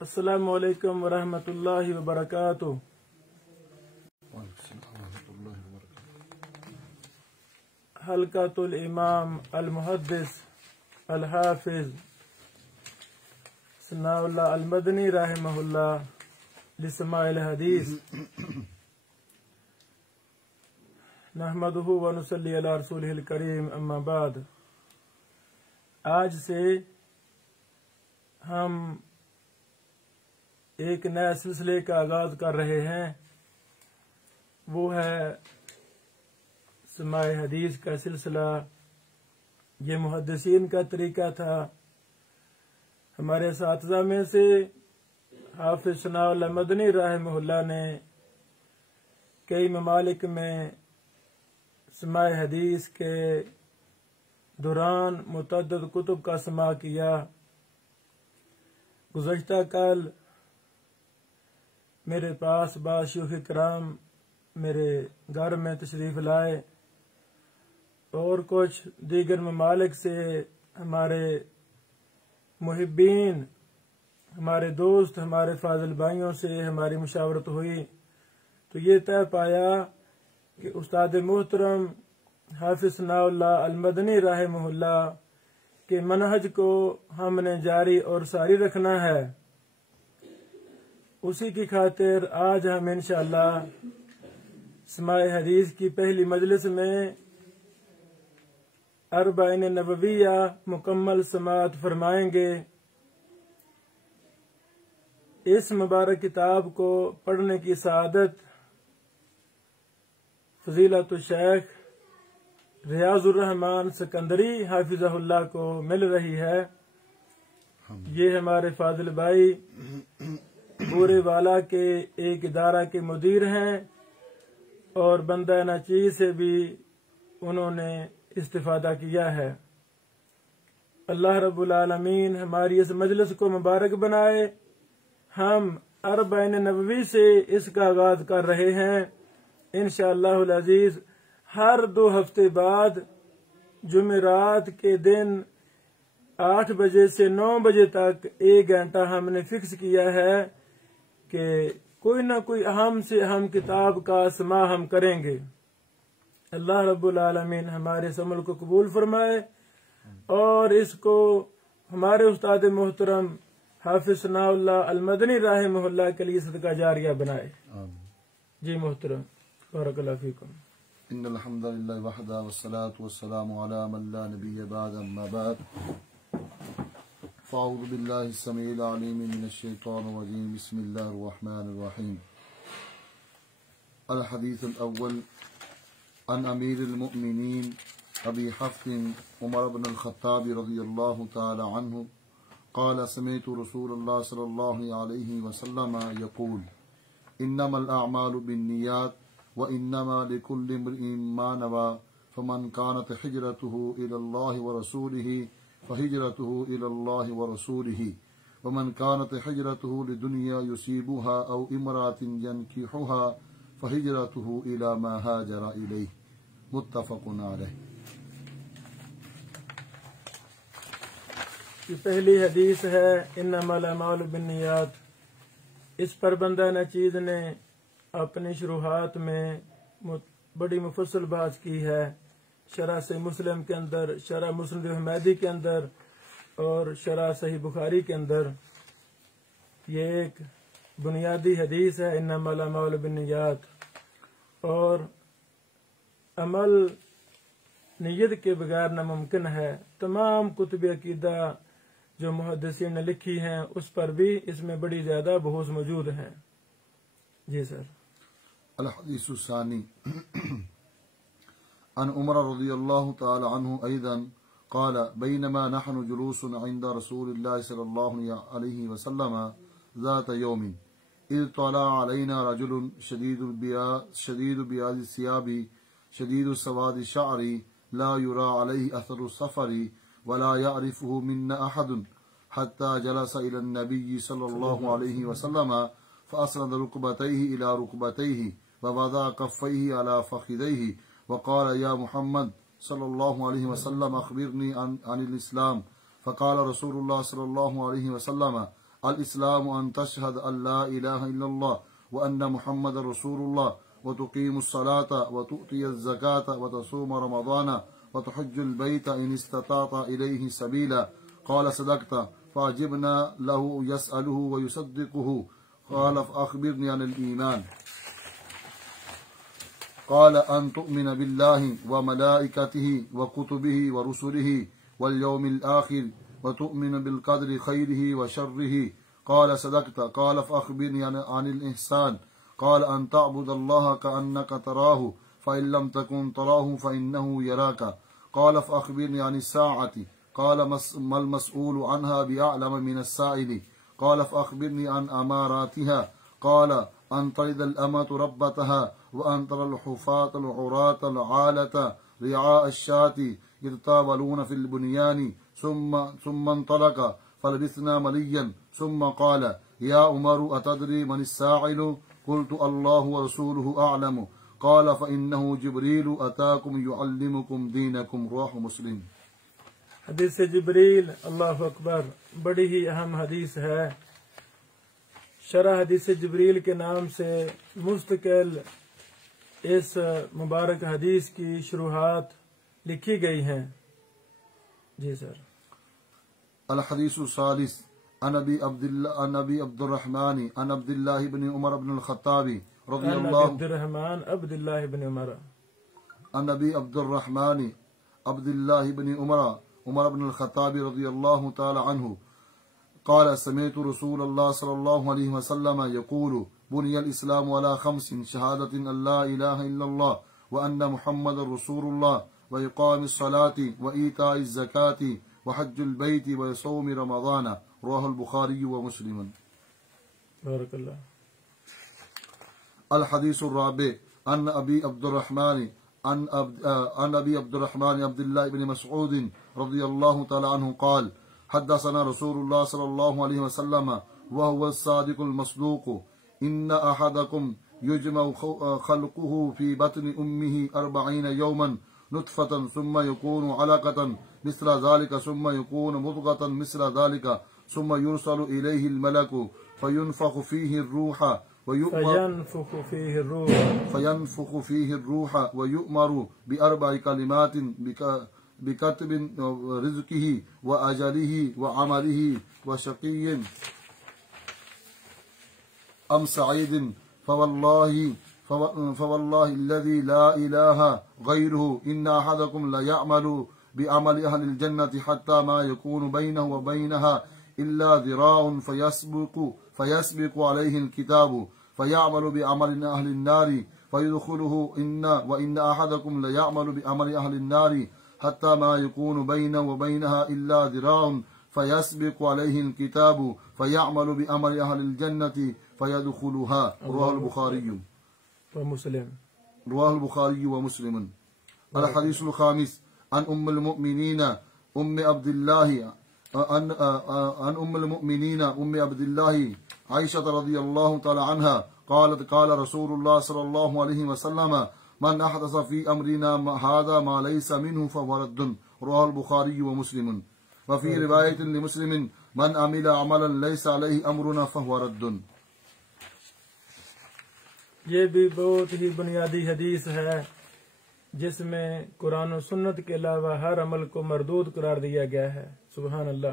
अस्सलामु अलैकुम वरहमतुल्लाहि वबरकातुह। हल्कातुल इमाम अल मुहद्दिस अल हाफिज सनाउल्लाह अल मदनी रहमहुल्लाह लिसमाइल हदीस नहमदुहु व नुसल्ली अला रसूलिहिल करीम अम्मा बाद। आज से हम एक नए सिलसिले का आगाज कर रहे हैं, वो है समाए हदीस का सिलसिला। ये मुहद्दिसीन का तरीका था। हमारे साथीज़ा में से हाफिज सनाउल्लाह मदनी रहमहुल्लाह ने कई ममालिक में समाए हदीस के दौरान मुतअद्दिद कुतुब का समा किया। गुज़श्ता कल मेरे पास बाज़ शयूख़ किराम मेरे घर में तशरीफ लाए और कुछ दीगर ममालिक से हमारे मुहिब्बीन, हमारे दोस्त, हमारे फाजिल भाइयों से हमारी मुशावरत हुई तो ये तय पाया कि उस्ताद मोहतरम हाफिज सनाउल्लाह अल मदनी रहमहुल्लाह के मनहज को हमने जारी और सारी रखना है। उसी की खातिर आज हम इंशाअल्लाह समाए हदीस की पहली मजलिस में अरबाइन नबविया मुकम्मल समाअत फरमाएंगे। इस मुबारक किताब को पढ़ने की सआदत फजीलतुल शेख रियाजुर रहमान सिकंदरी हाफिज़हुल्लाह को मिल रही है। ये हमारे फाजिल भाई बूरे वाला के एक इदारा के मुदीर हैं और बंदा नाचीज से भी उन्होंने इस्तिफादा किया है। अल्लाह रब्बुल आलमीन हमारी इस मजलिस को मुबारक बनाए। हम अरबाइन नबवी से इसका आगाज कर रहे हैं। इंशाअल्लाहुल अजीज हर 2 हफ्ते बाद जुमेरात के दिन 8 बजे से 9 बजे तक 1 घंटा हमने फिक्स किया है कि कोई ना कोई अहम से अहम किताब का समा हम करेंगे। अल्लाह रब्बुल आलमीन हमारे इस अमल को कबूल फरमाए और इसको हमारे उस्ताद मोहतरम हाफिज सनाउल्लाह अल मदनी रहमहुल्लाह के लिए सदका जारिया बनाए। जी मोहतरम, बारकल्लाहु फीकुम। इन्नल हम्दुलिल्लाहि वहदा वस्सलातु वस्सलामु अला मन ला नबिय्य बाद अम्मा बाद। फ़अऊज़ु बिल्लाहि अस्समीइल अलीम मिनश शैतानिर रजीम। बिस्मिल्लाहिर रहमानिर रहीम। अल हदीसुल अव्वल अन अमीरुल मुमिनीन अबी हफ्स उमर इब्न अल-ख़त्ताब रज़ियल्लाहु तआला अन्हु क़ाल समिअतु रसूलल्लाह सल्लल्लाहु अलैहि वसल्लम यक़ूल इन्नमल अअमालु बिन्नियात व इन्नमा लिकुल्लि इम्रिइन मा नवा फमन कानत हिजरतुहु इलल्लाहि व रसूलिहि फहिजरतुहु इलल्लाहि व रसूलिहि वमन कानत हिजरतुहु लिदुनिया युसीबुहा औ इमरातिन यनकिहुहा फहिजरतुहु इला मा हाजरा इलैहि। मुत्तफ़क़ुन अलैह। ये पहली हदीस है इन्नमल अमालु बिन्नियात। इस पर बंदा नचीज ने अपनी शुरुआत में बड़ी मुफस्सल बात की है। शरह सही मुस्लिम के अंदर, शरह मुस्लिम हमैदी के अंदर और शरह सही बुखारी के अंदर ये एक बुनियादी हदीस है इन्नमल अमालु बिन्नियात। और अमल नियत के बगैर नामुमकिन है। तमाम कुतुब अकीदा जो मुहद्दिसीन ने लिखी हैं उस पर भी इसमें बड़ी ज्यादा बहस मौजूद है। जी सर। अल हदीसु सानी अन उमर रज़ियल्लाहु तआला अन्हु अयदन क़ाल बैनमा नहनु जुलूसन इंद रसूलिल्लाहि सल्लल्लाहु अलैहि वसल्लम ज़ात यौमिन इज़ तला अलैना रजुलुन शदीदु बियाज़ि सियाबी शदीदु सवादि शअरी ला युरा अलैहि अथरु सफरी वला यअरिफुहु मिन्ना अहदुन हत्ता जलस इला नबी सल्लल्लाहु अलैहि वसल्लम फअस्नद रुकबतैहि इला रुकबतैहि व वज़अ कफ़ैहि अला फ़ख़िदैहि वक़ाल या मुहम्मद सल्लल्लाहु अलैहि वसल्लम अख़बिरनी अनिल इस्लाम फ़क़ाल रसूलुल्लाह सल्लल्लाहु अलैहि वसल्लम अल इस्लाम अन तशहद अल्ला इलाहा इल्लल्लाह व अन्ना मुहम्मद रसूलुल्लाह व तुकीमुस सलाता व तुअतियज ज़काता व तसूम रमज़ाना व तुहज्जुल बैत इन इस्तताअता इलैहि सबीला क़ाल सदक़ता फ़अजिबना लहु यसअलुहु व युसद्दिक़ुहु क़ाल फ़अख़बिरनी अनिल ईमान क़ाल अन तुअमिन बिल्लाहि व मलाइकतिहि व कुतुबिहि व रुसुलिहि वल यौमिल आखिर व तुअमिन बिल क़द्रि खैरिहि व शर्रिहि क़ाल सदक़ता क़ाल फ़अख़बिरनी अनिल इहसान क़ाल अन तअबुदल्लाह कअन्नका तराहु फ़इन लम तकुन तराहु फ़इन्नहु यराका क़ाल फ़अख़बिरनी अनिस साअति क़ाल मल मस्ऊलु अन्हा बिअअलम मिनस साइलि क़ाल फ़अख़बिरनी अन अमारातिहा क़ाल अन तलिदल अमतु रब्बतहा व अन तरल हुफ़ातल उरातल आलता रिआअ अश्शाति यततावलून फिल बुनियानि सुम्मा इंतलका फलबिथना मलियन सुम्मा क़ाल या उमरु अतदरी मनिस साइलु क़ुल्तु अल्लाहु व रसूलुहु अअलमु क़ाल फ़इन्नहु जिब्रीलु अताकुम युअल्लिमुकुम दीनकुम रवाहु मुस्लिम। हदीस जिब्रील, अल्लाहु अकबर, बड़ी ही अहम हदीस है। शरह हदीस जिब्रील के नाम से मुस्तकिल इस मुबारक हदीस की शुरुआत लिखी गई है। जी सर। अल हदीसु सालिस अन अबी अब्दुर्रहमान अन अब्दुल्लाह इब्न उमर इब्न अल खत्ताबी रज़ियल्लाहु अब्दुर्रहमान अब्दुल्लाह इब्न उमर अन अबी अब्दुर्रहमान अब्दुल्लाह इब्न उमर इब्न अल खत्ताबी रज़ियल्लाहु तआला अन्हु क़ाल समिअतु रसूलल्लाह सल्लल्लाहु अलैहि वसल्लम यक़ूलु बुनियल इस्लामु अला खम्सिन शहादतिन अल्ला इलाहा इल्लल्लाह व अन्ना मुहम्मदुर रसूलुल्लाह व इक़ामिस सलाति व ईताइज़ ज़काति व हज्जुल बैति व सौमि रमज़ान रवाहुल बुखारी व मुस्लिम। बारकल्लाह। अल हदीसुर राबि अन अबी अब्दुर्रहमान अब्दुल्लाह इब्न मसऊद रज़ियल्लाहु तआला अन्हु क़ाल हद्दसना रसूलुल्लाह सल्लल्लाहु अलैहि वसल्लम व हुवा अस्सादिकुल मस्दूक़ इन्न अहदकुम युजमउ खल्क़ुहु फी बत्नि उम्मिहि 40 यौमन नुत्फ़तन सुम्मा यकूनु अलक़तन मिस्ला ज़ालिका सुम्मा यकूनु मुद्ग़तन मिस्ला ज़ालिका सुम्मा युरसलु इलैहिल मलकु फयुनफ़ख़ु फ़ीहि الروح ويؤمر بأربع كلمات بكتب رزقه وأجله وعمله وشقي أم سعيد فوالله الذي لا إله غيره إن أحدكم ليعمل بعمل أهل الجنة حتى ما يكون بينه وبينها إلا ذراع فيسبق عليه الكتاب فيعمل بعمل أهل النار فيدخله وإن أحدكم ليعمل بعمل أهل النار حتى ما يكون بينه وبينها إلا ذراع فيسبق عليه الكتاب فيعمل بعمل أهل الجنة فيدخلها رواه البخاري ومسلم الحديث الخامس عن أم المؤمنين أم عبد الله عائشة رضي الله تعالى عنها قالت قال رسول الله صلى الله عليه وسلم من أحدث في أمرنا هذا ما ليس منه فهو رد رواه البخاري ومسلم وفي رواية لمسلم من عمل عملا ليس عليه أمرنا فهو رد। ये भी बहुत ही बुनियादी हदीस है जिसमें कुरान और सुन्नत के अलावा हर अमल को मरदूद करार दिया गया है। सुभान अल्लाह।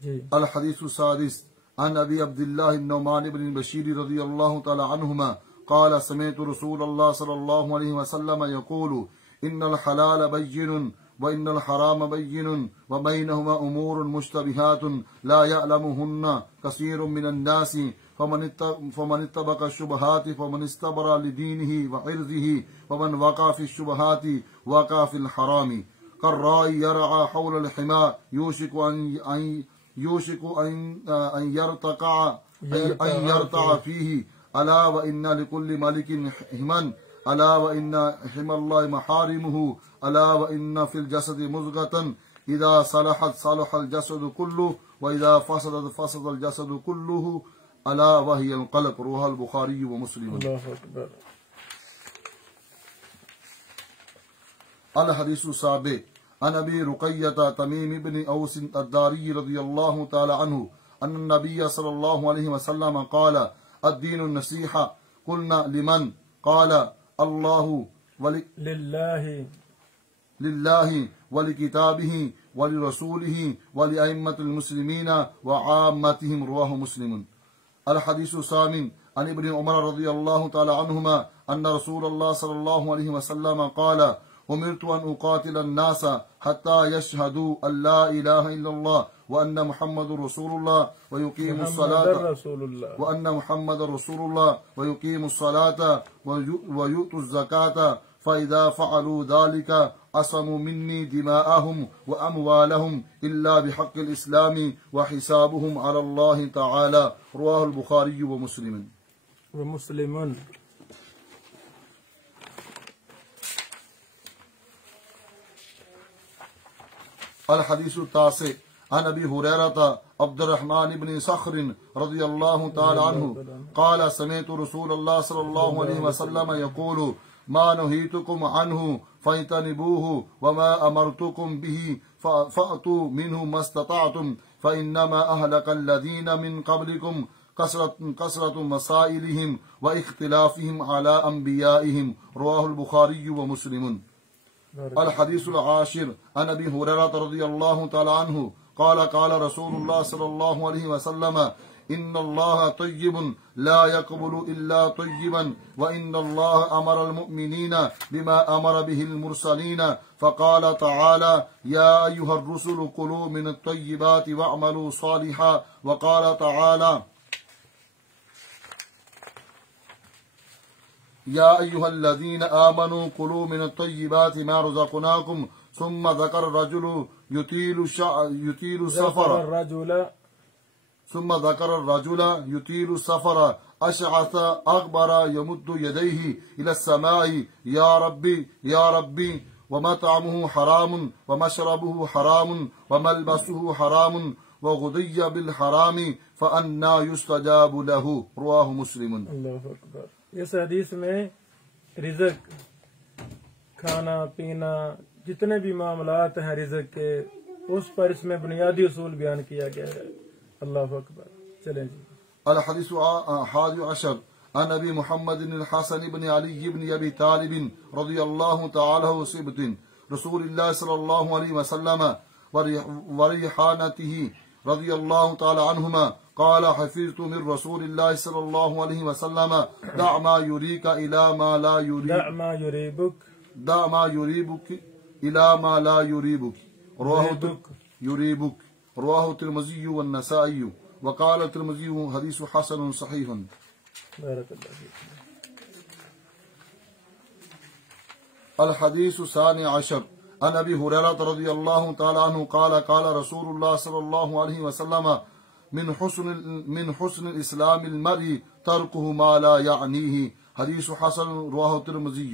जी। अल हदीस सादिस अन अबी अब्दुल्लाह नुमान इब्न बशीर रज़ियल्लाहु तआला अन्हुमा क़ाल समिअतु रसूलल्लाह सल्लल्लाहु अलैहि वसल्लम यक़ूलु इन्नल हलाल बय्यिनुन व इन्नल हराम बय्यिनुन व बैनहुमा उमूरुन मुश्तबिहातुन ला यअलमुहुन्ना कसीरुम मिनन नासि फमन इत्तबक़ा शुबहाति फमन इस्तबरा लिदीनिहि व इर्ज़िहि वमन वक़ा फ़ि शुबहाति वक़ा फ़िल हरामि कर्राई यरअ हौलल हिमा यूशिकु अन यरतअ फीहि अला व इन्ना लिकुल्लि मलिकिन हिमन अला व इन्ना हिमल्लाहि महारिमुहु अला व इन्ना फिल जसदि मुज़गतन इज़ा सलहत सलहल जसदु कुल्लुहु व इज़ा फसदत फसदल जसदु कुल्लुहु अला वहियल क़ल्ब रवाहुल बुखारी व मुस्लिम। अल्लाहु अकबर। अल हदीसु साबि अन अबी रुक़य्यता तमीम इब्न औस अद्दारी रज़ियल्लाहु तआला अन्हु अन्न नबिय सल्लल्लाहु अलैहि वसल्लम क़ाल अद्दीनु नसीहा क़ुलना लिमन क़ाल अल्लाहु लिल्लाहि वलिकिताबिहि वलिरसूलिहि वलिअइम्मतिल मुस्लिमीन व आम्मतिहिम रवाहु मुस्लिम। अल हदीसु सामिन अन इब्न उमर रज़ियल्लाहु तआला अन्हुमा अन्न रसूलल्लाह सल्लल्लाहु अलैहि वसल्लम क़ाल उमिरतु अन उक़ातिल अन्नास हत्ता यशहदू अल्ला इलाहा इल्लल्लाह व अन्न मुहम्मदुर रसूलुल्लाह व युकीमुस सलाता व युतुज़ ज़काता फ़इज़ा फ़अलू ज़ालिका असमू मिन्नी दिमाअहुम व अमवालहुम इल्ला बिहक़्क़िल इस्लामी व हिसाबुहुम अलल्लाहि तआला। रवाहुल बुखारी व मुस्लिम। अल हदीसु तासे अन अबी हुरैरता अब्दुर्रहमान इब्न सख्र रज़ियल्लाहु तआला अन्हु क़ाल समिअतु रसूलल्लाह सल्लल्लाहु अलैहि वसल्लम यक़ूलु मा नहीतुकुम अन्हु फ़ज्तनिबूहु व मा अमरतुकुम बिही फ़अतू मिन्हु मस्ततअतुम फ़इन्नमा अहलकल्लज़ीना मिन क़ब्लिकुम कसरतु मसाइलिहिम व इख्तिलाफिहिम अला अंबियाइहिम। रवाहुल बुखारी व मुस्लिम। अल हदीसुल आशिर अन अबी हुरैरा रज़ियल्लाहु तआला अन्हु क़ाल क़ाल रसूलुल्लाह सल्लल्लाहु अलैहि वसल्लम इन्नल्लाह तय्यिबुन ला यक़बलु इल्ला तय्यिबन व इन्नल्लाह अमरल मुअ्मिनीना बिमा अमर बिहिल मुरसलीन फ़क़ाल तआला या अय्युहर रुसुलु कुलू मिनत तय्यिबाति वअमलू सालिहा व क़ाल तआला या अय्युहल्लज़ीना आमनू कुलू मिनत तय्यिबाति मा रज़क़नाकुम सुम्मा ज़कर रजुलु युतीलु सफ़र अशअस अग़बर यमुद्दु यदैहि इला समाई या रब्बी व मतअमुहु हरामुन व मशरबुहु हरामुन व मलबसुहु हरामुन व गुदिय बिल हरामी फ़अन्ना युस्तजाबु लहु। रवाहु मुस्लिम। अल्लाहु अकबर। इस हदीस में रिज़्क़, खाना पीना, जितने भी मामलात हैं रिज़्क़ के, उस पर इसमें बुनियादी उसूल बयान किया गया है। अल्लाह अकबर। चलें जी। अल हदीस हादी अशर अन अबी मुहम्मद बिन हसन बिन अली बिन अबी तालिब रज़ियल्लाहु तआला सिबतिन रसूलुल्लाह सल्लल्लाहु अलैहि वसल्लम व रिहानतिही रज़ियल्लाहु तआला अन्हुमा क़ाल हफ़िज़तु मिन रसूलिल्लाह सल्लल्लाहु अलैहि वसल्लम दअ मा युरीका इला मा ला युरीबुक इला मा ला युरीबुक रवाहु तिर्मिज़ी व नसाई व क़ाल तिर्मिज़ी हदीस हसन सहीह। अल हदीस सानि अशर अन अबी हुरैरा रज़ियल्लाहु तआला अन्हु क़ाल क़ाल रसूलुल्लाह सल्लल्लाहु अलैहि वसल्लम मिन हुस्निल इस्लामिल मर्इ तर्कुहु मा ला यानीहि। हदीस हसन रवाहु तिर्मिज़ी।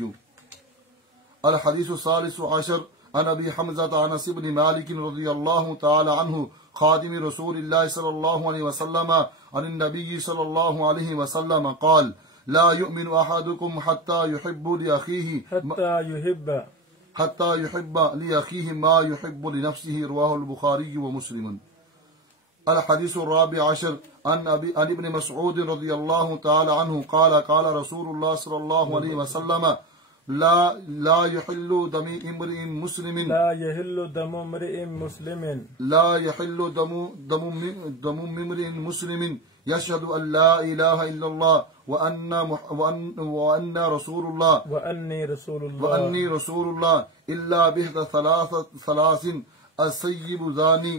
अल हदीस सालिस अशर अन अबी हमज़ा अनस इब्न मालिक रज़ियल्लाहु तआला अन्हु खादिम रसूलिल्लाह सल्लल्लाहु अलैहि वसल्लम अन नबी सल्लल्लाहु अलैहि वसल्लम क़ाल ला युमिनु अहदुकुम हत्ता युहिब्बु लि अखीहि मा युहिब्बु लिनफ्सिहि। रवाहुल बुखारी व मुस्लिम। अल हदीस राबि अशर अन इब्न मसऊद रज़ियल्लाहु तआला अन्हु क़ाल क़ाल रसूलुल्लाह सल्लल्लाहु अलैहि वसल्लम ला यहिल्लु दमु इम्रिइन मुस्लिमिन यशहदु अल्ला इलाहा इल्लल्लाह व अन्नी रसूलुल्लाह इल्ला बिहद सलासिन अस्सय्यिबु ज़ानी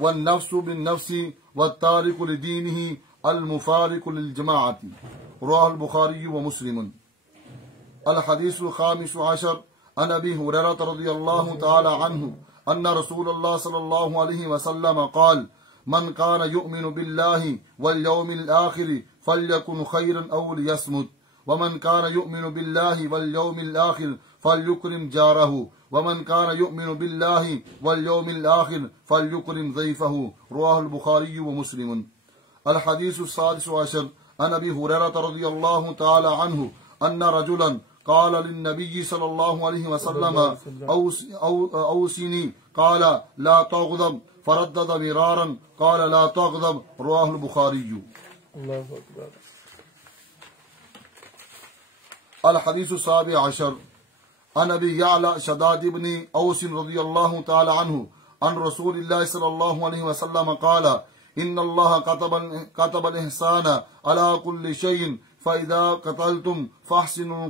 वन्नफ्सु बिन्नफ्सि वत्तारिकु लिदीनिहि अल-मुफारिकु लिल-जमाअति। रवाहुल बुखारी व मुस्लिम। अल हदीसुल खामिस अशर अन अबी हुरैरा रज़ियल्लाहु तआला अन्हु अन्न रसूलल्लाह सल्लल्लाहु अलैहि वसल्लम क़ाल मन कान युमिनु बिल्लाहि वल यौमिल आखिर फल्यकुन खैरन औ लियस्मुत व मन कान युमिनु बिल्लाहि वल यौमिल आखिर फल्युक्रिम जारहु व मन कान युमिनु बिल्लाहि वल यौमिल आखिर फल्युक्रिम ज़ैफहु। रवाहुल बुखारी व मुस्लिम। अल हदीसुस सादिस अशर अन अबी हुरैरा रज़ियल्लाहु तआला अन्हु अन्न रजुलन क़ाल लिन्नबी सल्लल्लाहु अलैहि वसल्लम औसिनी قال لا تغضب فردد مرارا قال لا تغضب رواه البخاري. अल्लाह अकबर। الحديث السابع عشر عن أبي يعلى شداد بن أوس رضي الله تعالى عنه عن رسول الله صلى الله عليه وسلم قال إن الله كتب الإحسان على كل شيء فإذا قتلتم فأحسنوا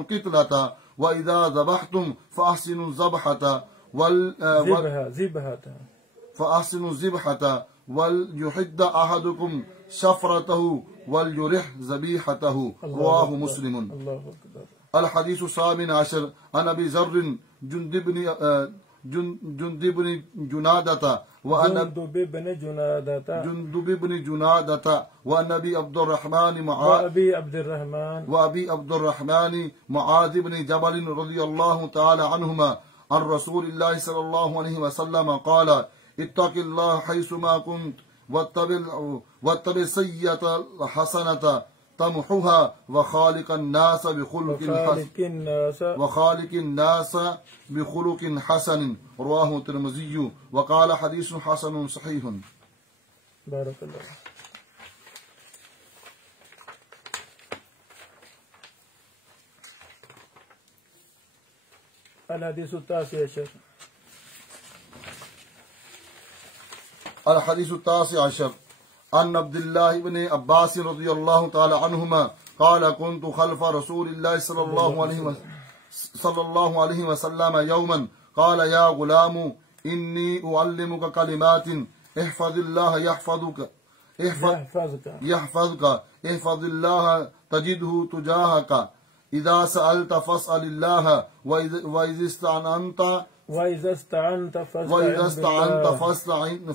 القتلة وإذا ذبحتم فأحسنوا الذبحة فأحسنوا الذبحة وليحد أحدكم شفرته وليرح ذبيحته رواه مسلم. الحديث الثامن عشر عن أبي ذر جندب بن جنادة وأن أبي عبد الرحمن معاذ بن جبل رضي الله تعالى عنهما عن رسول الله صلى الله عليه وسلم قال اتق الله حيثما كنت واتبع السيئة الحسنة تمحها وخالق الناس بخلق حسن رواه الترمذي وقال حديث حسن صحيح. بارك الله. الحديث التاسع عشر. الحديث التاسع عشر عن عبد الله بن عباس رضي الله تعالى عنهما قال كنت خلف رسول الله صلى الله عليه وسلم يوما قال يا غلام إني أعلمك كلمات احفظ الله احفظ الله تجده تجاهك إذا سألت فاسأل الله وإذا استعنت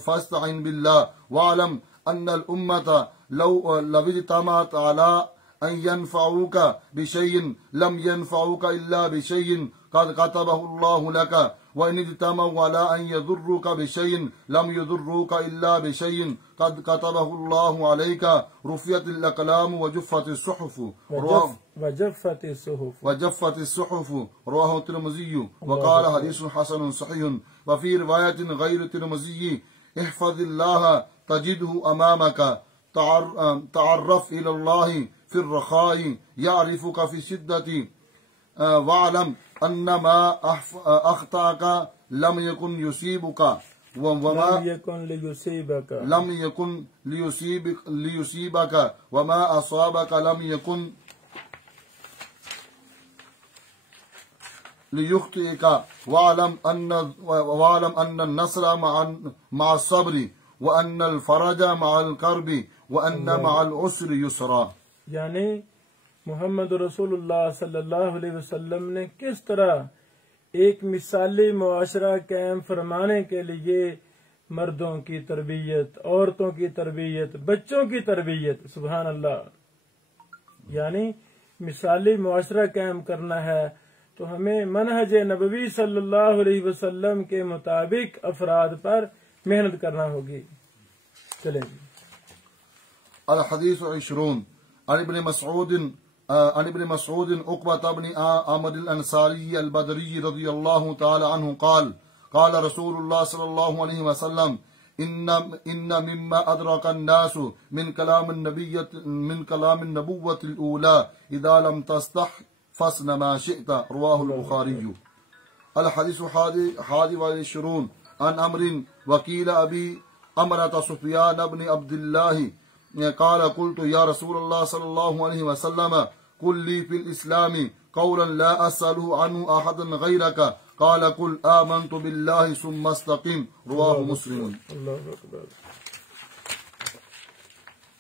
فاستعن بالله واعلم أن الأمة لو اجتمعت على أن ينفعوك بشيء لم ينفعوك إلا بشيء قد كتبه الله لك وإن اجتمعوا على أن يضروك بشيء لم يضروك إلا بشيء قد كتبه الله عليك رفعت الأقلام وجفت الصحف رواه الترمذي وقال حديث حسن صحيح. وفي رواية غير الترمذي احفظ الله تجده أمامك تعرف إلى الله في الرخاء يعرفك في الشدة واعلم أن ما أخطأك لم يكن يصيبك وما لم يكن ليصيبك وما أصابك لم يكن ليخطئك واعلم أن النصر مع الصبر وأن الفرج مع الكرب وأن مع العسر يسرا. यानी मोहम्मद रसूलुल्लाह सल्लल्लाहु अलैहि वसल्लम ने किस तरह एक मिसाली मुआशरा कायम फरमाने के लिए मर्दों की तरबियत, औरतों की तरबियत, बच्चों की तरबियत, सुभान अल्लाह, यानी मिसाली मुआशरा कायम करना है तो हमें मनहज नबवी सल्लल्लाहु अलैहि वसल्लम के मुताबिक अफराद पर मेहनत करना होगी. चलेंगे. الحديث 20 عن ابن مسعود عقبة بن عامر الأنصاري البدري رضي الله تعالى عنه قال رسول الله صلى الله عليه وسلم إن مما أدرك الناس من كلام النبوة الأولى إذا لم تستح فاصنع ما شئت رواه البخاري. الحديث 21 عن أمر وكيل أبي أمرة سفيان بن عبد الله قال قلت يا رسول الله صلى الله عليه وسلم قل لي في الإسلام قولا لا أسأله عنه أحدا غيرك قال قل آمنت بالله ثم استقم رواه مسلم.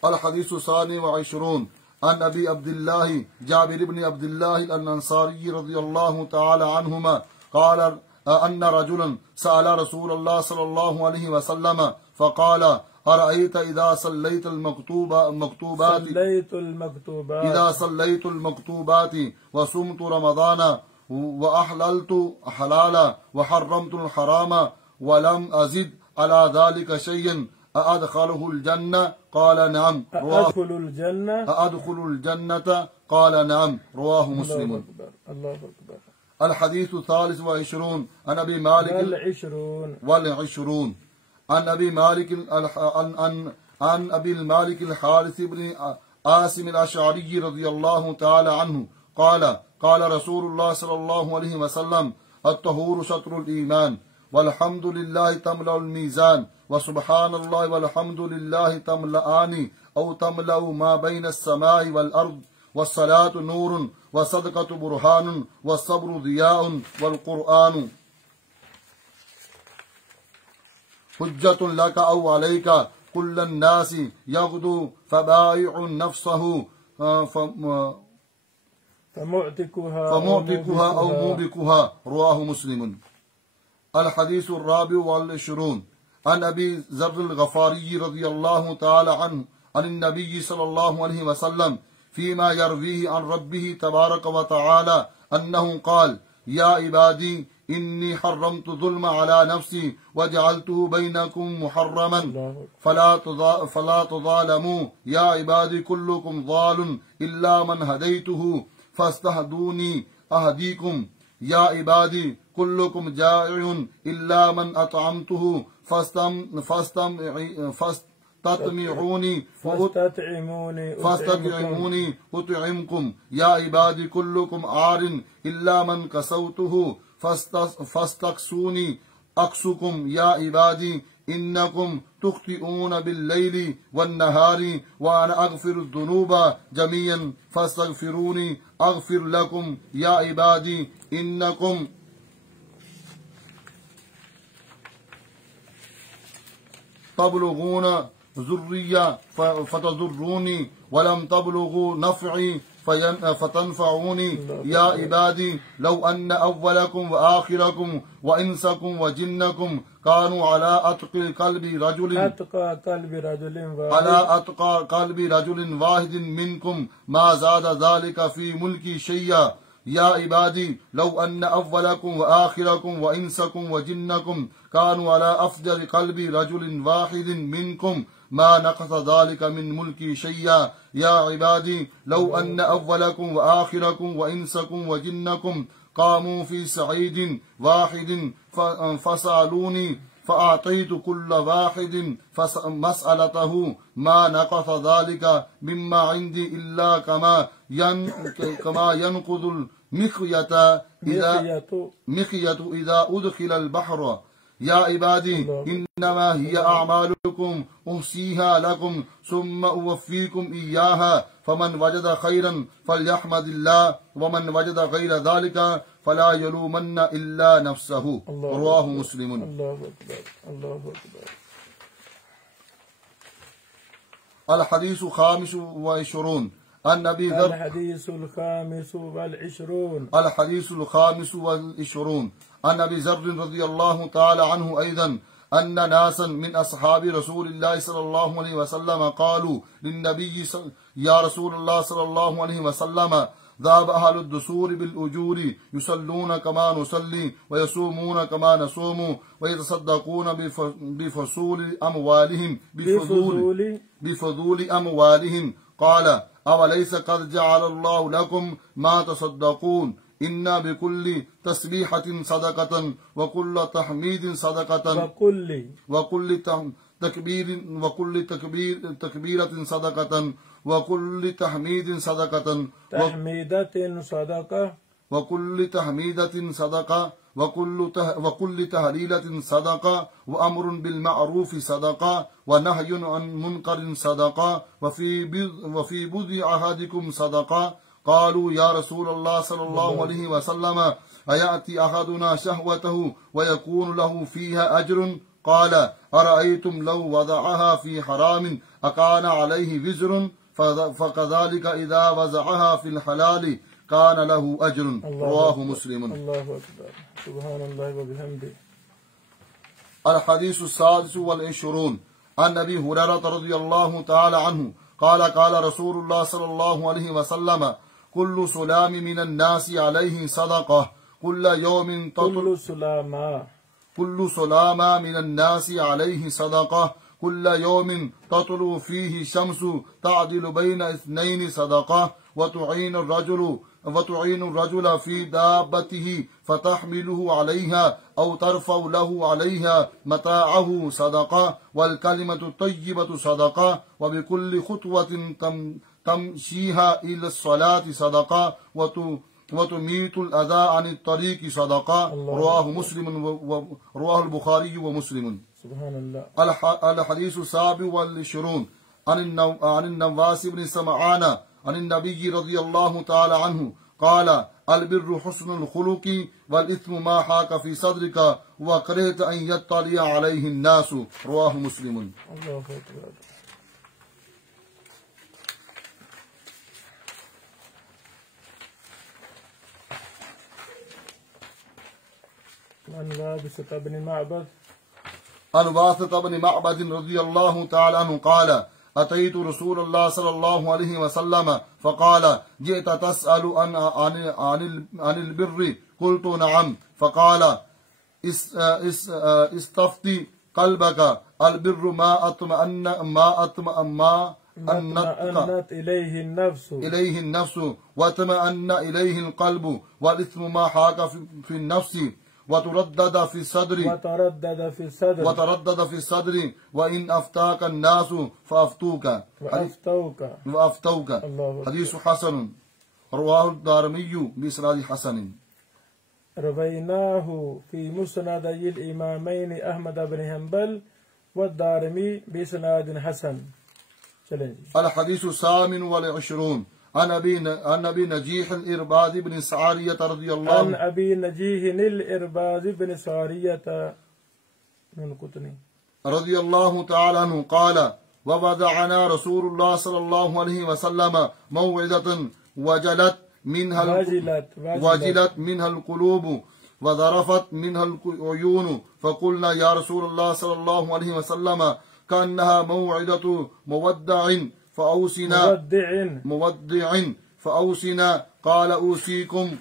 الحديث 22 عن أبي عبد الله جابر بن عبد الله الأنصاري رضي الله تعالى عنهما قال أن رجلا سأل رسول الله صلى الله عليه وسلم فقال أرأيت إذا صليت المكتوبات وصمت رمضان وأحللت حلالا وحرمت الحرام ولم أزد على ذلك شيئا أأدخله الجنة قال نعم أأدخل الجنة قال نعم رواه مسلم. الله أكبر. الحديث الثالث والعشرون عن أبي مالك والعشرون عن أبي مالك عن أبي المالك الحارث بن عاصم الأشعري رضي الله تعالى عنه قال قال رسول الله صلى الله عليه وسلم الطهور شطر الإيمان والحمد لله تملأ الميزان وسبحان الله والحمد لله تملأان أو تملأ ما بين السماء والأرض والصلاة نور والصدقة برهان والصبر ضياء والقرآن حجة لك أو عليك كل الناس يغدو فبائع نفسه فمعتقها أو موبقها رواه مسلم. الحديث الرابع والعشرون عن أبي ذر الغفاري رضي الله تعالى عنه عن النبي صلى الله عليه وسلم فيما يرويه عن ربه تبارك وتعالى أنه قال يا عبادي إني حرمت ظلم على نفسي وجعلته بينكم محرما فلا تظالموا يا عبادي كلكم ضال إلا من هديته فاستهدوني أهديكم يا عبادي كلكم جائع إلا من أطعمته فاستطعموني أطعمكم يا عبادي كلكم عار إلا من كسوته فاستكسوني أكسكم يا عبادي إنكم تخطئون بالليل والنهار وأنا أغفر الذنوب جميعا فاستغفروني أغفر لكم يا عبادي إنكم تبلغون ذرية فتضروني ولم تبلغوا نفعي فتنفعوني يا عبادي لو أن أولكم وآخركم وإنسكم وجنكم كانوا على أتقى قلب رجل واحد منكم ما زاد ذلك في ملكي شيئا يا عبادي لو أن أولكم وآخركم وإنسكم وجنكم كانوا على أفجر قلب رجل واحد منكم ما نقص ذلك من ملكي شيئا يا عبادي لو أن أولكم وآخركم وإنسكم وجنكم قاموا في صعيد واحد فسألوني فأعطيت كل واحد مسألته ما نقص ذلك مما عندي إلا كما ينقض المخيط إذا أدخل البحر يا عبادي إنما هي أعمالكم أحصيها لكم ثم أوفيكم إياها فمن وجد خيرا فليحمد الله ومن وجد غير ذلك فلا يلومن إلا نفسه رواه مسلم. الحديث الخامس والعشرون عن أبي ذر عن أبي ذر رضي الله تعالى عنه أيضا أن ناسا من أصحاب رسول الله صلى الله عليه وسلم قالوا للنبي يا رسول الله صلى الله عليه وسلم ذهب أهل الدثور بالأجور يصلون كما نصلي ويصومون كما نصوم ويتصدقون بفضول أموالهم قال أوليس قد جعل الله لكم ما تصدقون إن بكل تسبيحة صدقة وكل تحميد صدقة وكل تكبيرة صدقة وكل تحميد صدقة وكل تحميدة صدقة وكل تهليلة صدقة وأمر بالمعروف صدقة ونهي عن منكر صدقة وفي بضع أحدكم صدقة قالوا يا رسول الله صلى الله عليه وسلم أيأتي أحدنا شهوته ويكون له فيها أجر قال أرأيتم لو وضعها في حرام أكان عليه وزر فكذلك إذا وضعها في الحلال كان له أجر رواه مسلم. الله أكبر سبحان الله وبحمده. الحديث السادس والعشرون عن أبي هريرة رضي الله تعالى عنه قال قال رسول الله صلى الله عليه وسلم كل سلام من الناس عليه صدقة كل يوم كل سلامة من الناس عليه صدقة كل يوم تطلع فيه الشمس تعدل بين اثنين صدقة وتعين الرجل في دابته فتحمله عليها أو ترفع له عليها متاعه صدقة والكلمة الطيبة صدقة وبكل خطوة تمشيها إلى الصلاة صدقة وتميت الأذى عن الطريق صدقة رواه البخاري ومسلم. سبحان الله. الحديث السابع والعشرون عن النواس بن سمعان عن النبي رضي الله تعالى عنه قال البر حسن الخلق والإثم ما حاك في صدرك وكرهت أن يطلع عليه الناس رواه مسلم. الله أكبر. عن وابصة بن معبد رضي الله تعالى عنه قال أتيت رسول الله صلى الله عليه وسلم فقال جئت تسأل عن البر قلت نعم فقال استفتي قلبك البر ما أطمأنت إليه النفس واطمأن إليه القلب والإثم ما حاك في النفس وتردد في الصدر وإن أفتاك الناس فأفتوك حديث حسن رواه الدارمي بإسناد حسن. رويناه في مسندي الإمامين أحمد بن حنبل والدارمي بإسناد حسن. الحديث الثامن والعشرون عن أبي نجيح الإرباذ بن سارية رضي الله عن أبي نجيح الإرباذ بن سارية رضي الله تعالى عنه قال ووضعنا رسول الله صلى الله عليه وسلم موعظة وجلت منها القلوب وذرفت منها العيون فقلنا يا رسول الله صلى الله عليه وسلم كأنها موعظة مودع فأوصنا قال أوصيكم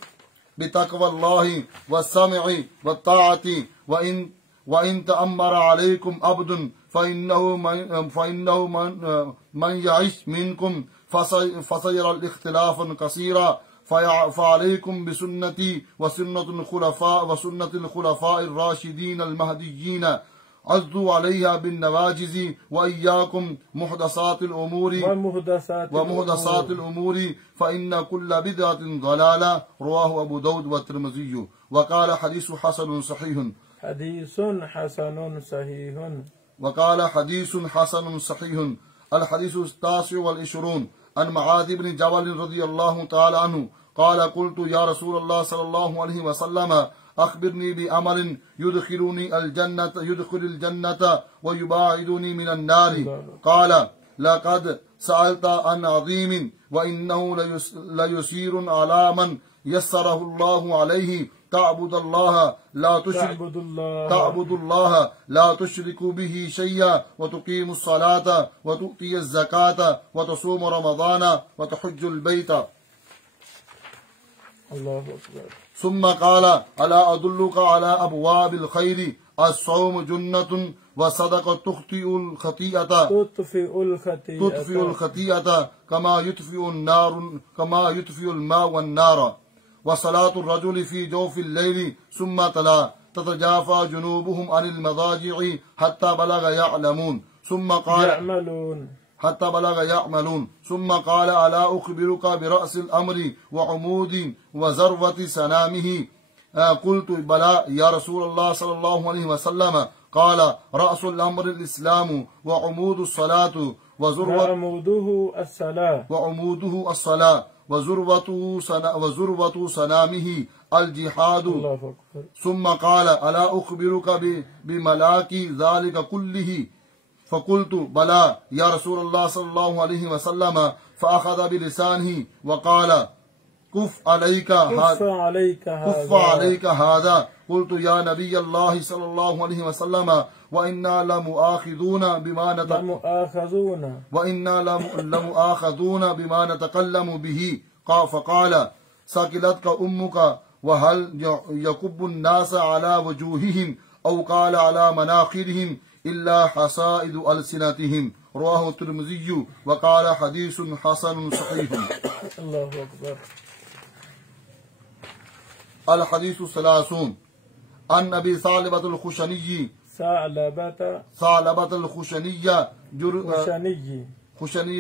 بتقوى الله والسمع والطاعة وإن تأمر عليكم عبد فإنه من يعش منكم فسيرى الاختلاف كثيرا فعليكم بسنتي وسنة الخلفاء الراشدين المهديين عضوا عليها بالنواجذ وإياكم محدثات الأمور فإن كل بدعة ضلالة رواه أبو داود والترمذي وقال حديث حسن صحيح. الحديث التاسع والعشرون عن معاذ بن جبل رضي الله تعالى عنه قال قلت يا رسول الله صلى الله عليه وسلم أخبرني بأمر يدخل الجنة ويباعدني من النار قال لقد سألت عن عظيم وإنه ليسير على من يسره الله عليه تعبد الله لا تشرك به شيئا وتقيم الصلاة وتؤتي الزكاة وتصوم رمضان وتحج البيت. الله أكبر. ثم قال ألا أدلك على أبواب الخير الصوم جنة وصدقة تطفئ الخطيئة كما يطفئ الماء والنار وصلاة الرجل في جوف الليل. ثم تلا تتجافى جنوبهم عن المضاجع حتى بلغ يعلمون ثم يعملون ثم قال ألا أخبرك برأس الأمر وعمود وذروة سنامه قلت بلى يا رسول الله صلى الله عليه وسلم قال رأس الأمر الإسلام وعمود الصلاة وعموده الصلاة وذروة سنامه الجهاد. ثم قال ألا أخبرك بملاك ذلك كله فقلت بلى يا رسول الله صلى الله عليه وسلم فأخذ بلسانه وقال كف عليك هذا. قلت يا نبي الله صلى الله عليه وسلم وإنا لمؤاخذون بما نتكلم به فقال ثقلتك أمك وهل يكب الناس على وجوههم أو قال على مناخرهم إلا حصائد ألسنتهم رواه الترمذي وقال حديث حسن صحيح. अल्लाहु अकबर। अल हदीसु सलासून अन अबी सालबतुल खुशनी सालबतुल खुशनिया खुशनी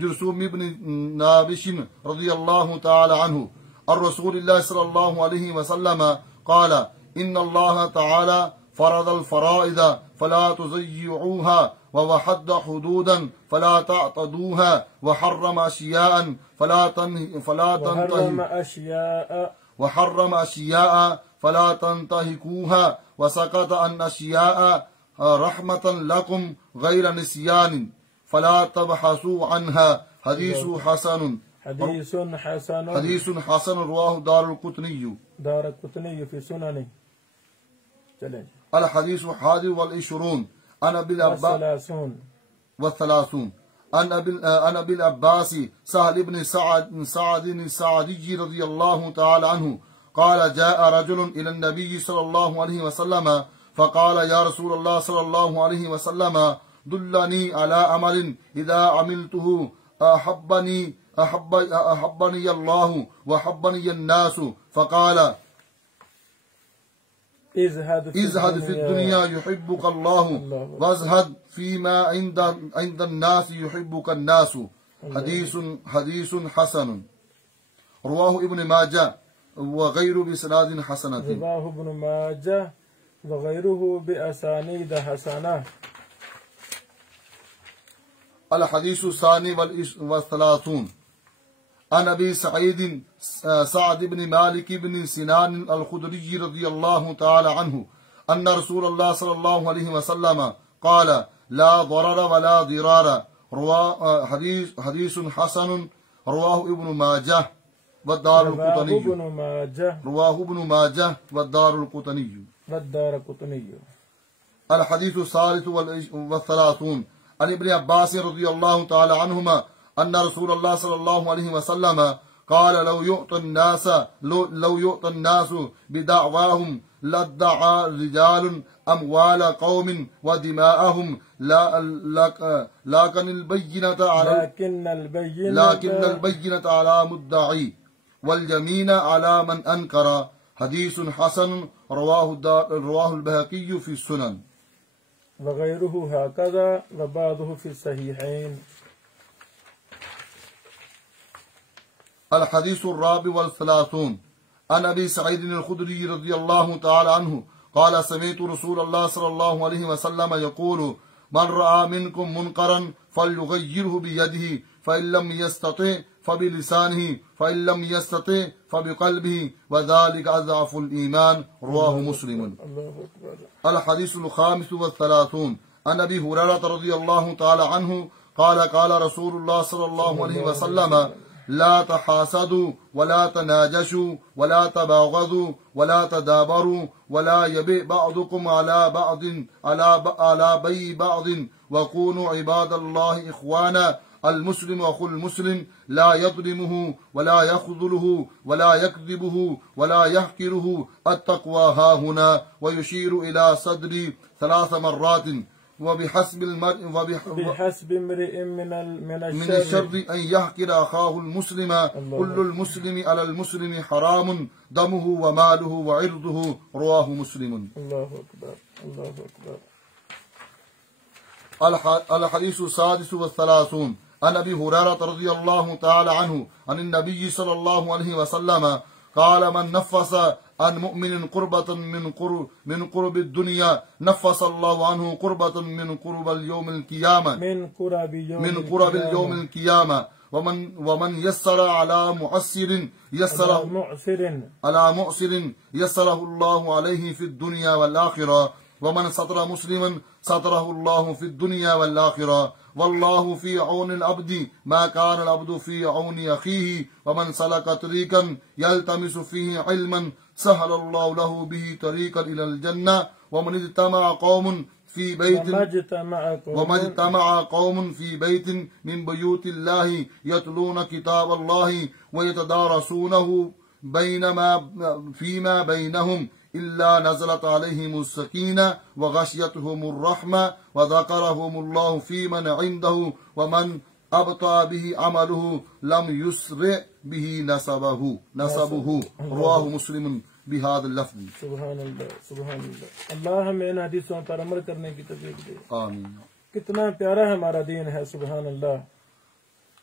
जुरसूम इब्न नाबिश रज़ियल्लाहु तआला अन्हु और रसूलुल्लाह सल्लल्लाहु अलैहि वसल्लम قال إن الله تعالى فرض الفرائض فلا تضيعوها ووحد حدودا فلا تعتدوها وحرم أشياء وحرم أشياء فلا تنتهكوها وسكت عن أشياء رحمة لكم غير نسيان فلا تبحثوا عنها حديث حسن رواه دار القطني في سننه चलें। الحديث الحادي والعشرون عن أبي العباس والثلاثون عن أبي العباس سهل بن سعد الساعدي رضي الله تعالى عنه قال جاء رجل إلى النبي صلى الله عليه وسلم فقال يا رسول الله صلى الله عليه وسلم دلني على عمل إذا عملته أحبني الله وحبني الناس فقال ازهد في الدنيا يحبك الله وازهد فيما عند الناس يحبك الناس حديث حسن رواه ابن ماجه وغيره بإسناد حسنة رواه ابن ماجه وغيره بأسانيد حسنة الحديث الثاني والثلاثون عن أبي سعد بن مالك بن سنان الخدري رضي الله تعالى عنه أن رسول الله صلى الله عليه وسلم قال لا ضرر ولا ضرار حديث حسن رواه ابن ماجه والدار القطني رواه ابن ماجه والدار القطني الحديث الثالث والثلاثون عن ابن عباس رضي الله تعالى عنهما أن رسول الله صلى الله عليه وسلم قال لو يؤتى الناس بدعواهم لادعى رجال أموال قوم ودماءهم لكن البينة على مدعي واليمين على من أنكر حديث حسن رواه البهقي في السنن وغيره هكذا وبعضه في الصحيحين الحديث الرابع والثلاثون عن أبي سعيد الخدري رضي الله تعالى عنه قال سمعت رسول الله صلى الله عليه وسلم يقول من رأى منكم منكرا فليغيره بيده فإن لم يستطع فبلسانه فإن لم يستطع فبقلبه وذلك أضعف الإيمان رواه مسلم الحديث الخامس والثلاثون عن أبي هريرة رضي الله تعالى عنه قال رسول الله صلى الله عليه وسلم لا تحاسدوا ولا تناجشوا ولا تباغضوا ولا تدابروا ولا يبيع بعضكم على بيع بعض وكونوا عباد الله إخوانا المسلم أخو المسلم لا يظلمه ولا يخذله ولا يكذبه ولا يحقره التقوى هاهنا ويشير إلى صدري 3 مرات وبحسب امرئ من الشر أن يحقر أخاه المسلم كل المسلم على المسلم حرام دمه وماله وعرضه رواه مسلم الله أكبر الله أكبر الحديث السادس والثلاثون عن أبي هريرة رضي الله تعالى عنه عن النبي صلى الله عليه وسلم قال من نفس عن مؤمن قربة من قرب الدنيا نفس الله عنه قربة من قرب اليوم القيامة من قرب اليوم القيامة ومن يسر على معسر يسره الله عليه في الدنيا والآخرة ومن ستر مسلما ستره الله في الدنيا والآخرة والله في عون العبد ما كان العبد في عون أخيه ومن سلك طريقا يلتمس فيه علما سهل الله له به طريقا إلى الجنة ومن اجتمع قوم في بيت من بيوت الله يتلون كتاب الله ويتدارسونه فيما بينهم إلا نزلت عليهم السكينة وغشيتهم الرحمة وذكرهم الله في من عنده अबता बिही अमलुहु लम युस्रि बिही नसबुहु रवाहु मुस्लिम बिहाद लफ्ज़। सुभान अल्लाह, सुभान अल्लाह। अल्लाह हमें इन हदीसों पर अमल करने की तौफीक दे। आमीन। कितना प्यारा हमारा दीन है, सुभान अल्लाह।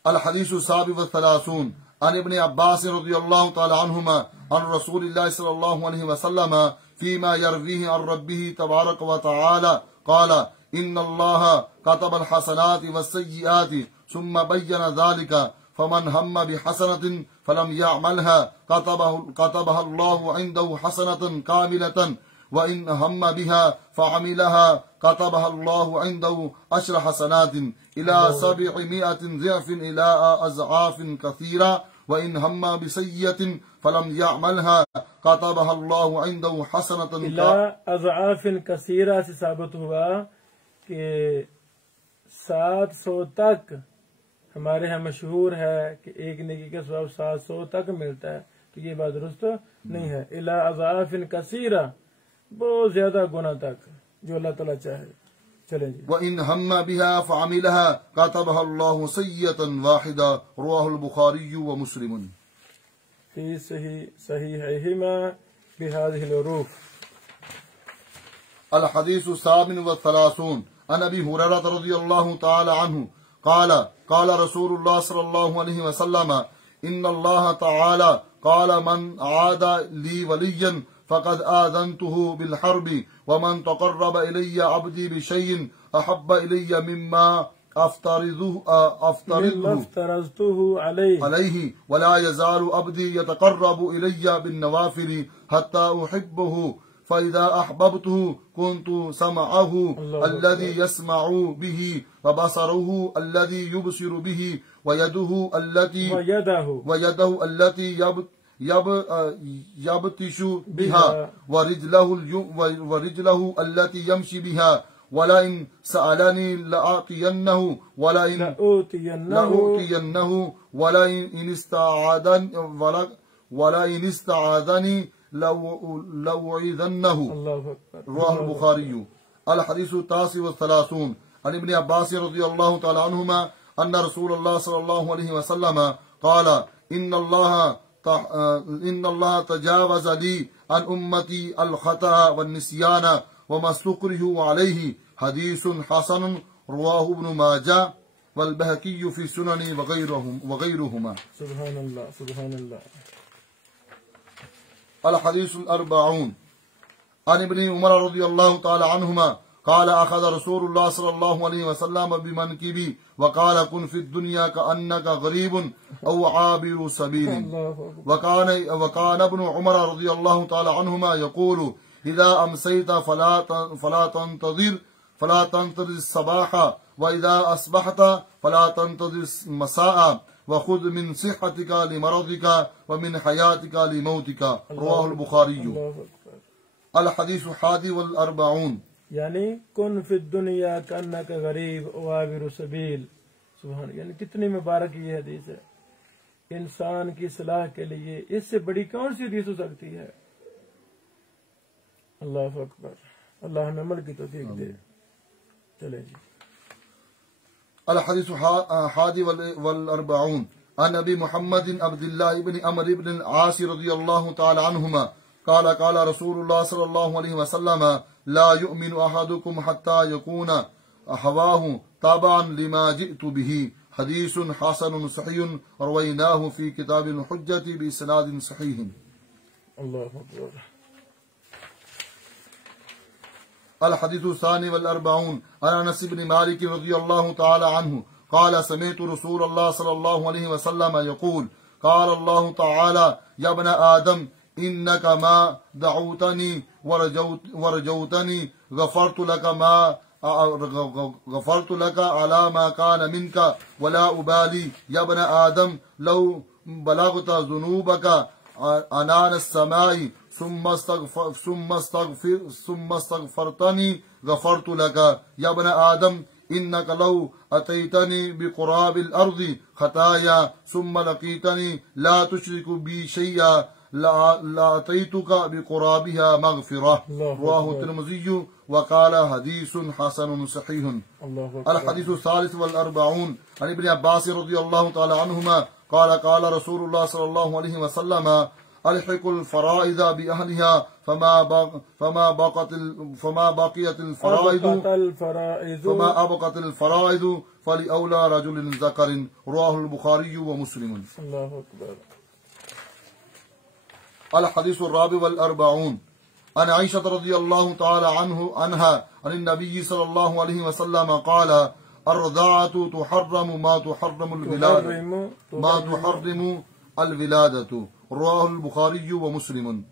अल हदीसु साबि व सलासून अन इब्न अब्बास रज़ियल्लाहु तआला अन्हुमा अन रसूलिल्लाह सल्लल्लाहु अलैहि वसल्लम फीमा यरवीही अन रब्बिही तबारक व तआला क़ाला इन्नल्लाह कतबल हसनाति वस्सय्यिआति सुम्मा बय्यना ज़ालिका फमन हम्म बिहसनतिन फलम यअमलहा कतबहा अल्लाहु इंदहु हसनतन कामिलतन व इन हम्म बिहा फअमिलहा कतबहा अल्लाहु इंदहु अश्र हसनातिन इला 700 ज़िअफ़िन इला अज़आफ़िन कसीरा व इन हम्म बिसय्यतिन फलम यअमलहा कतबहा अल्लाहु इंदहु हसनतन इला अज़आफ़िन कसीरा से साबित हुआ कि 700 तक हमारे यहाँ मशहूर है कि एक नेकी का सवाब 700 तक मिलता है, तो ये बात दुरुस्त नहीं है। इला अज़ाफ़िन कसीरा, बहुत ज्यादा गुना तक जो अल्लाह ताला चाहे। चलें जी। व इन हम्म बिहा फअमिलहा कतबहा अल्लाहु सय्यतन वाहिदा रवाहुल बुखारी व मुस्लिम। फी सहीहिमा बिहादिहिल उरूफ। अल हदीसु साबिन व सलासून अन अबी हुरैरा रज़ियल्लाहु तआला अन्हु क़ाल क़ाल रसूलुल्लाह सल्लल्लाहु अलैहि वसल्लम इन्नल्लाह तआला क़ाल मन आदा ली वलिय्यन फ़क़द आज़नतुहु बिल हर्बि व मन तक़र्रब इलय्या अब्दी बिशैइन अहब्ब इलय्या मिम्मा अफ़्तरज़तुहु अलैहि व ला यज़ालु अब्दी यतक़र्रबु इलय्या बिन नवाफ़िल हत्ता उहिब्बुहु फ़इज़ा अहबब्तुहु कुन्तु समअहु अल्लज़ी यस्मअु बिही व बसरहु अल्लज़ी युबसिरु बिही व यदहु अल्लती यबतिशु बिहा व रिजलहु अल्लती यमशी बिहा वलइन सअलनी लआतियन्नहु वलइन इस्तआज़नी लउइज़न्नहु रवाहुल बुखारी। अल हदीसु तासी व सलासून अन इब्न अब्बास रज़ियल्लाहु तआला अन्हुमा अन्न रसूलुल्लाह सल्लल्लाहु अलैहि वसल्लम क़ाल इन्नल्लाह तजावज़ ली अन उम्मती अल खता वन निस्यान व मस्तुक़रिहु अलैहि हदीसुन हसनुन रवाहु इब्न माजा वल बहकी फी सुननी व गैरुहुमा। सुभान अल्लाह, सुभान अल्लाह। अल हदीसुल अर्बऊन अन इब्न उमर रज़ियल्लाहु तआला अन्हुमा क़ाल अख़ज़ रसूलुल्लाह सल्लल्लाहु अलैहि वसल्लम बिमनकिबी व क़ाल कुन फ़िद दुनिया कअन्नका गरीबुन औ आबिरु सबीलिन व कान इब्न उमर रज़ियल्लाहु तआला अन्हुमा यक़ूलु इज़ा अमसैता फला तंतज़िर सबाह व इज़ा अस्बहता फला तंतज़िर मसाअ व खुद मिन सिहतिका लिमरदिका व मिन हयातिका लिमौतिका रवाहुल बुखारी। अल हदीसु हादी वल अर्बऊन यानी कुन फिद दुनिया कन्नका गरीब व आबिरु सबील। सुभान, यानी कितनी मुबारक ये हदीस है इंसान की सलाह के लिए। इससे बड़ी कौन सी हदीस हो सकती है। अल्लाह अकबर। अल्लाह हमें अमल की तौफीक दे। चले जी। अल हदीसु हादी वल अर्बऊन अन नबी मुहम्मद अब्दुल्लाह इब्न अमर इब्न आस रज़ियल्लाहु तआला अन्हुमा क़ाल क़ाल रसूलुल्लाह सल्लल्लाहु अलैहि वसल्लम ला युमिनु अहदुकुम हत्ता यकूना हवाहु तबान लिमा जिअतु बिही हदीसुन हसनुन सहीहुन रवैनाहु फी किताबिल हुज्जति बिइस्नादिन सहीहिन। अल्लाहु अकबर। अल हदीसु सानी वल अर्बऊन अन अनस इब्न मालिक रज़ियल्लाहु तआला अन्हु क़ाल समिअतु रसूलल्लाह सल्लल्लाहु अलैहि वसल्लम यक़ूल क़ाल अल्लाहु तआला या इब्न आदम इन्नका मा दअउतनी वरजौतनी गफरतु लका अला मा कान मिनका वला उबाली या इब्न आदम लौ बलगता ज़ुनूबका अनान अस्समाई सुम्मा अस्तग़फ़रतनी गफरतु लका या इब्न आदम इन्नका लौ अतैतनी बिक़ुराबिल अर्ज़ि खताया सुम्मा लक़ीतनी ला तुशरिकु बी शैया لأتيتك بقرابها مغفرة رواه الترمذي وقال حديث حسن صحيح. الحديث الثالث والأربعون عن ابن عباس رضي الله تعالى عنهما قال قال رسول الله صلى الله عليه وسلم ألحق الفرائض بأهلها فما بقيت الفرائض فلأولى رجل ذكر رواه البخاري ومسلم. الله أكبر. الحديث الرابع والأربعون عن عائشة رضي الله تعالى عنها عن النبي صلى الله عليه وسلم قال الرضاعة تحرم ما تحرم الولادة رواه البخاري ومسلم.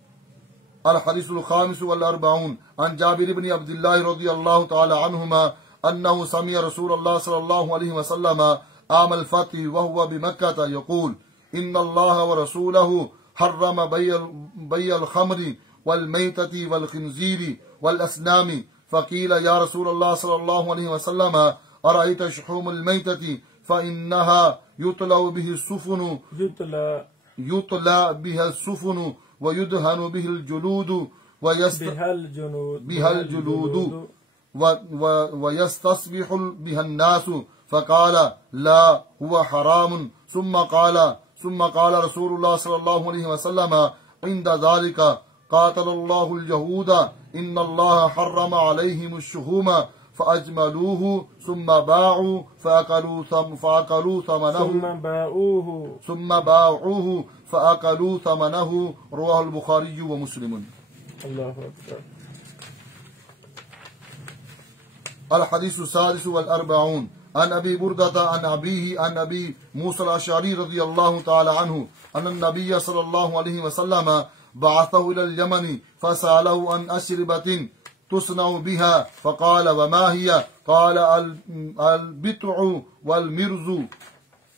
الحديث الخامس والأربعون عن جابر بن عبد الله رضي الله تعالى عنهما أنه سمع رسول الله صلى الله عليه وسلم عام الفتح وهو بمكة يقول إن الله ورسوله حرم بيع الخمر والميتة والخنزير والأسنام فقيل يا رسول الله صلى الله عليه وسلم أرأيت شحوم الميتة فإنها يطلع بها السفن ويدهن به الجلود ويستصبح بها الناس فقال لا هو حرام ثم قال رسول الله صلى الله عليه وسلم عند ذلك قاتل الله اليهود إن الله حرم عليهم الشحوم فأجملوه ثم باعوا فأكلوا ثمنه رواه البخاري ومسلم. الله أكبر. الحديث السادس والأربعون عن أبي بردة عن أبيه عن أبي موسى الأشعري رضي الله تعالى عنه أن النبي صلى الله عليه وسلم بعثه إلى اليمن فسأله عن أشربة تصنع بها فقال وما هي؟ قال البتع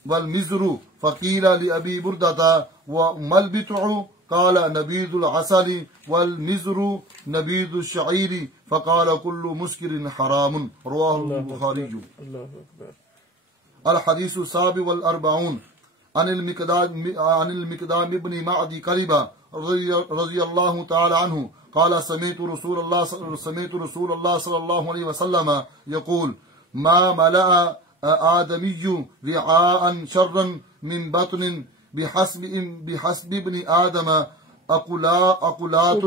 والمزر فقيل لأبي بردة وما البتع؟ قال نبيذ العسل والمزر نبيذ الشعير فقال كل مسكر حرام رواه البخاري. الله أكبر. الحديث السابع والأربعون عن المقدام بن معدي كربة رضي الله تعالى عنه قال سمعت رسول الله صلى الله عليه وسلم يقول ما ملأ آدمي رعاء شرا من بطن بحسب ابن آدم أقلات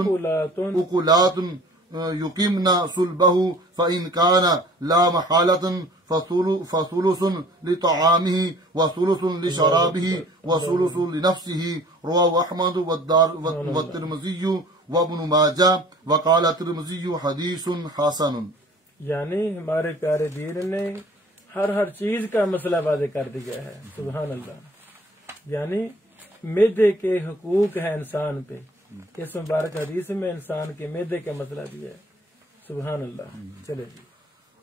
يقيمن صلبه فإن كان لا محالة فثلث لطعامه وثلث لشرابه وثلث لنفسه رواه أحمد والترمذي وابن माजा वकाल तिरमिज़ी हदीसुन हसन। यानी हमारे प्यारे दीन ने हर चीज का मसला वाज़े कर दिया है। सुभान अल्लाह। यानी मैदे के हुकूक है इंसान पे, इस मुबारक हदीस में इंसान के मैदे का मसला दिया है। सुभान अल्लाह। चले जी।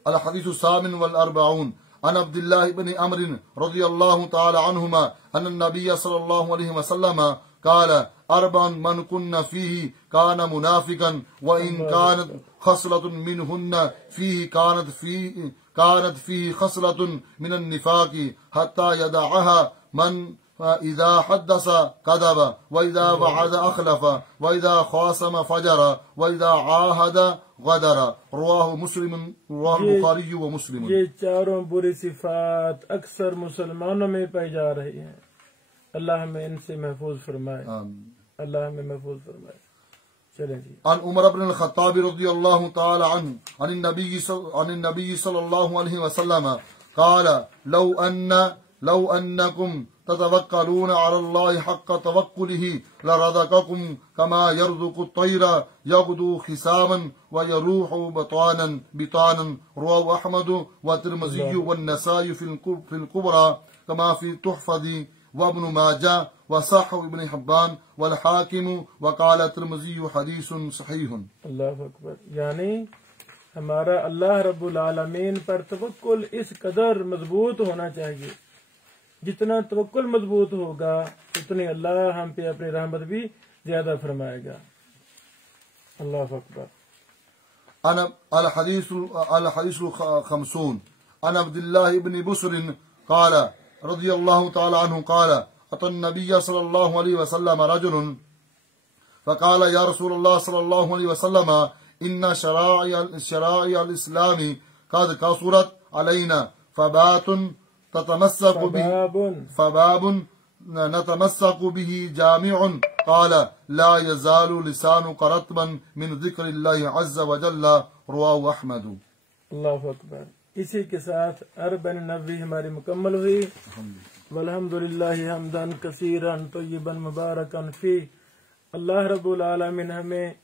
अल हदीसु सामिन वल अर्बाउन अन अब्दुल्लाह इब्न अमर रज़ियल्लाहु तआला अन्हुमा अन्न नबिय सल्लल्लाहु अलैहि वसल्लम قال أربع من كن فيه كان منافقا وإن كانت خصلة منهن فيه كانت فيه خصلة من النفاق حتى يدعها من إذا حدث كذب وإذا وعد أخلف وإذا خاصم فجر وإذا عاهد غدر رواه مسلم رواه البخاري ومسلم। ये चारों बुरी सिफात अक्सर मुसलमानों में पाई जा रही हैं। अल्लाह हमें इनसे महफूज फरमाए। अल्लाह हमें महफूज फरमाए। चलें जी। अन उमर इब्न अल-खत्ताब रज़ियल्लाहु तआला अन्हु अन नबी सल्लल्लाहु अलैहि वसल्लम قال لو أنكم تتوكلون على الله حق توكله لرزقكم كما يرزق الطير يغدو حساما ويروح بطانا رواه أحمد والترمذي والنسائي في الكبرى كما في تحفة وابن माजा वसाहु इब्न हिब्बान वल हाकिम वकाल तिरमिज़ी हदीसुन सहीहुन। अल्लाह अकबर। यानी हमारा अल्लाह रब्बुल आलमीन पर तवक्कुल इस कदर मजबूत होना चाहिए, जितना तवक्कुल मजबूत होगा उतने अल्लाह हम पे अपनी रहमत भी ज्यादा फरमाएगा। अल्लाह अकबर। अल हदीस खमसून अन अब्दुल्लाह इब्न बुसर قال رضي الله تعالى عنه قال أتى النبي صلى الله عليه وسلم رجل फ़क़ाल या रसूलल्लाह सल्लल्लाहु अलैहि वसल्लम इन्ना शराइ अल-इस्लाम क़द कसरत अलैना फ़बातुन नतमस्सकु बिही जामिउन क़ाल ला यज़ालु लिसानुक रत्बन मिन ज़िक्रिल्लाहि अज़्ज़ व जल्ल रवाहु अहमद। अल्लाहु अकबर। इसी के साथ अरबन नबी हमारी मुकम्मल हुई। वल्हम्दुलिल्लाहि हम्दन कसीरन तय्यिबन मुबारकन फी। अल्लाह रब्बुल आलमीन हमें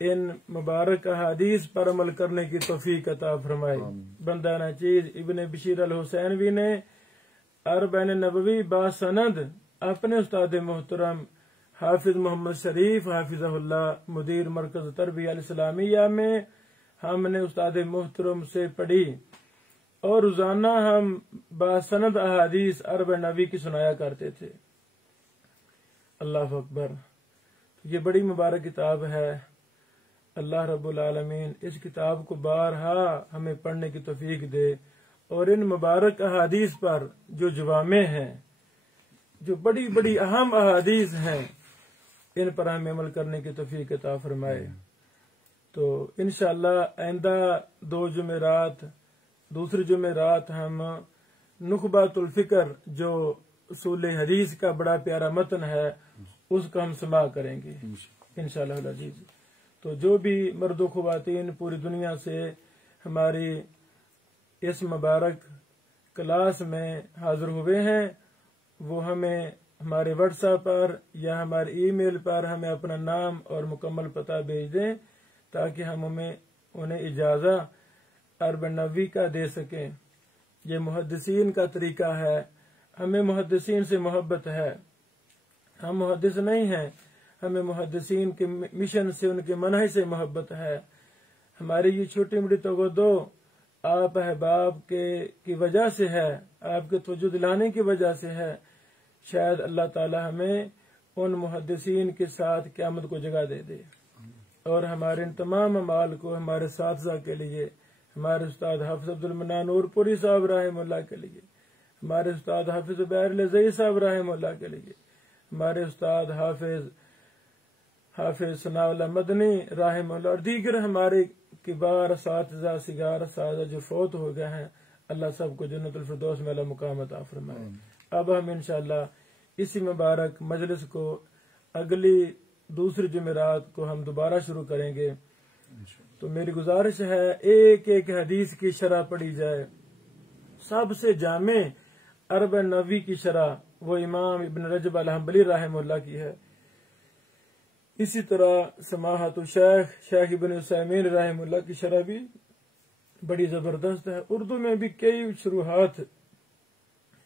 इन मुबारक अहादीस पर अमल करने की तौफीक अता फरमाए। बंदा नचीज इब्ने बशीर अल हुसैनवी ने अरबन नबवी बासनद अपने उस्ताद मोहतरम हाफिज मोहम्मद शरीफ हाफिज़हुल्लाह मुदीर मरकज तरबिया इस्लामिया में हमने उस्ताद मोहतरम से पढ़ी और रोजाना हम बासनद अहादीस अरबन नबी की सुनाया करते थे। अल्लाह अकबर। ये बड़ी मुबारक किताब है। अल्लाह रब्बुल आलमीन इस किताब को बारहा हमें पढ़ने की तौफीक दे और इन मुबारक अहादीस पर जो जवामे हैं, जो बड़ी बड़ी अहम अहादीस हैं, इन पर हमें अमल करने की तौफीक अता फरमाए। तो इंशाअल्लाह आइंदा दूसरी जुमेरात हम नुखबातुल फिक्र जो उसूल हदीस का बड़ा प्यारा मतन है उसका हम समा करेंगे इंशाअल्लाह अजीज। तो जो भी मर्दो ख़वातीन पूरी दुनिया से हमारी इस मुबारक क्लास में हाजिर हुए हैं वो हमें हमारे व्हाट्सएप पर या हमारे ईमेल पर हमें अपना नाम और मुकम्मल पता भेज दें ताकि हम उन्हें इजाज़ा अरबन नबी का दे सकें। ये मुहद्दिसीन का तरीका है। हमें मुहद्दिसीन से मोहब्बत है। हम मुहद्दिस नहीं हैं, हमें मुहद्दिसीन के मिशन से उनके मनहज से मोहब्बत है। हमारी ये छोटी मोटी तवज्जो आप अहबाब की वजह से है, आपके तवज्जो दिलाने की वजह से है। शायद अल्लाह ताला हमें उन मुहद्दिसीन के साथ क़यामत को जगह दे दे और हमारे इन तमाम अमाल को हमारे साथज़ा के लिए, हमारे उस्ताद हाफिज़ अब्दुल मन्नान नूरपुरी साहब रहमतुल्लाह के लिए, हमारे उस्ताद हाफिज़ बैर लज़ई साहब रहमतुल्लाह के लिए, हमारे उस्ताद हाफिज सनाउल्लाह मदनी रहमतुल्लाह और दीगर हमारे किबार साथिज़ा सिगार साजा जो फौत हो गए हैं, अल्लाह सबको जन्नतुल फिरदौस में अला मुकाम अता फरमाए। अब हम इंशाअल्लाह इसी मुबारक मजलिस को अगली दूसरी जुमेरात को हम दोबारा शुरू करेंगे। तो मेरी गुजारिश है एक एक हदीस की शरह पढ़ी जाए। सबसे जामे अरबन नबी की शरह वो इमाम इब्न रजब अल हंबली रहमतुल्लाह की है। इसी तरह समाहतु शेख इब्न उसैमीन रहमतुल्लाह की शरह भी बड़ी जबरदस्त है। उर्दू में भी कई शुरुआत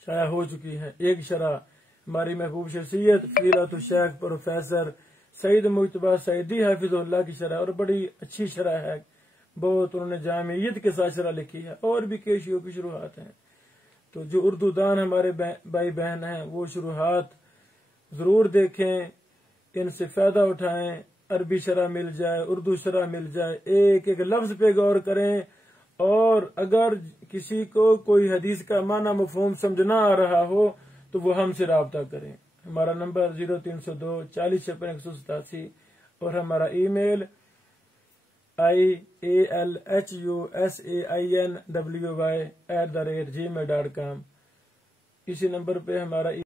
शाया हो चुकी है। एक शरह हमारी महबूब शख्सियत फ़ज़ीलतुल शेख प्रोफेसर सईद मुज्तबा सईदी हाफिज़ुल्लाह की शरह और बड़ी अच्छी शरह है। बहुत उन्होंने जामियत के साथ शरह लिखी है और भी कई की शुरुआत हैं। तो जो उर्दू दान हमारे भाई बहन हैं वो शुरुआत जरूर देखें, इनसे फायदा उठाएं। अरबी शरह मिल जाए, उर्दू शरह मिल जाए, एक एक लफ्ज पे गौर करें और अगर किसी को कोई हदीस का माना मफहूम समझ ना आ रहा हो तो वो हमसे राब्ता करें। हमारा नंबर 0302 40 56 187 और हमारा ईमेल IALHUSAINWY@gmail.com। इसी नंबर पे हमारा